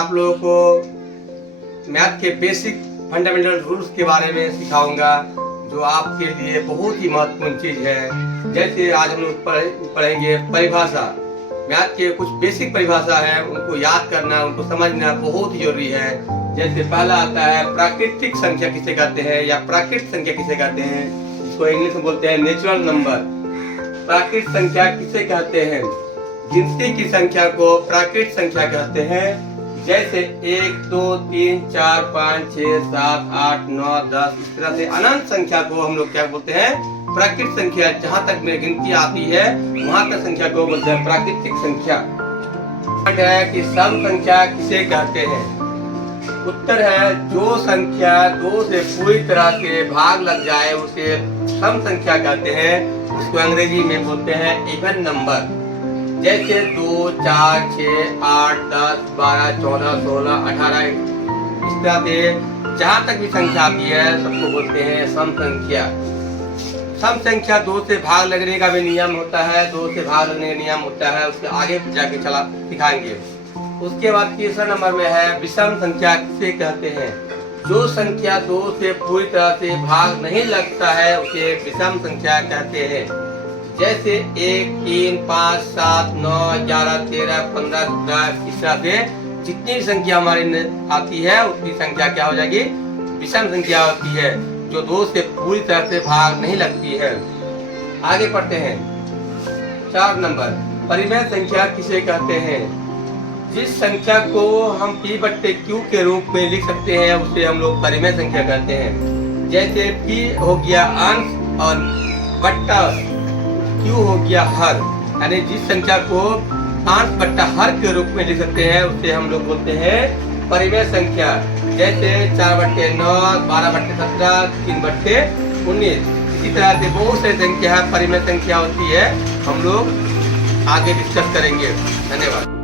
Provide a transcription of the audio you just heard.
आप लोगों को मैथ के बेसिक फंडामेंटल रूल्स के बारे में सिखाऊंगा, जो आपके लिए बहुत ही महत्वपूर्ण चीज है। जैसे आज हम लोग पढ़ेंगे परिभाषा। मैथ के कुछ बेसिक परिभाषा है, उनको याद करना, उनको समझना बहुत ही जरूरी है। जैसे पहला आता है प्राकृतिक संख्या किसे कहते हैं या प्राकृत संख्या किसे कहते हैं, इसको इंग्लिश में बोलते हैं नेचुरल नंबर। प्राकृत संख्या किसे कहते हैं? गिनती की संख्या को प्राकृत संख्या कहते हैं। जैसे 1, 2, 3, 4, 5, 6, 7, 8, 9, 10 इस तरह से अनंत संख्या को हम लोग क्या बोलते हैं? प्राकृत संख्या। जहाँ तक में गिनती आती है वहाँ तक संख्या को बोलते हैं प्राकृतिक संख्या। कि सम संख्या किसे कहते हैं? उत्तर है जो संख्या 2 से पूरी तरह से भाग लग जाए उसे सम संख्या कहते हैं। उसको अंग्रेजी में बोलते हैं इवन नंबर। जैसे 2, 4, 6, 8, 10, 12, 14, 16, 18 इस तरह से जहाँ तक भी संख्या आती है सबको बोलते हैं सम संख्या। सम संख्या 2 से भाग लगने का भी नियम होता है, 2 से भाग लगने का नियम होता है, उसके आगे जाके चला सिखाएंगे। उसके बाद तीसरा नंबर में है विषम संख्या किसे कहते हैं? जो संख्या 2 से पूरी तरह से भाग नहीं लगता है उसे विषम संख्या कहते हैं। जैसे 1, 3, 5, 7, 9, 11, 13, 15, 17 इस तरह से जितनी भी संख्या हमारी आती है उतनी संख्या क्या हो जाएगी? विषम संख्या होती है, जो 2 से पूरी तरह से भाग नहीं लगती है। आगे पढ़ते हैं 4 नंबर परिमेय संख्या किसे कहते हैं? जिस संख्या को हम P/Q के रूप में लिख सकते हैं उसे हम लोग परिमेय संख्या कहते हैं। जैसे P हो गया अंश और बट्टा Q हो गया हर, यानी जिस संख्या को अंश बट्टा हर के रूप में लिख सकते हैं उसे हम लोग बोलते हैं परिमेय संख्या। जैसे 4/9, 12/17, 3/19 इसी तरह से बहुत सारी संख्या परिमेय संख्या होती है, हम लोग आगे डिस्कस करेंगे। धन्यवाद।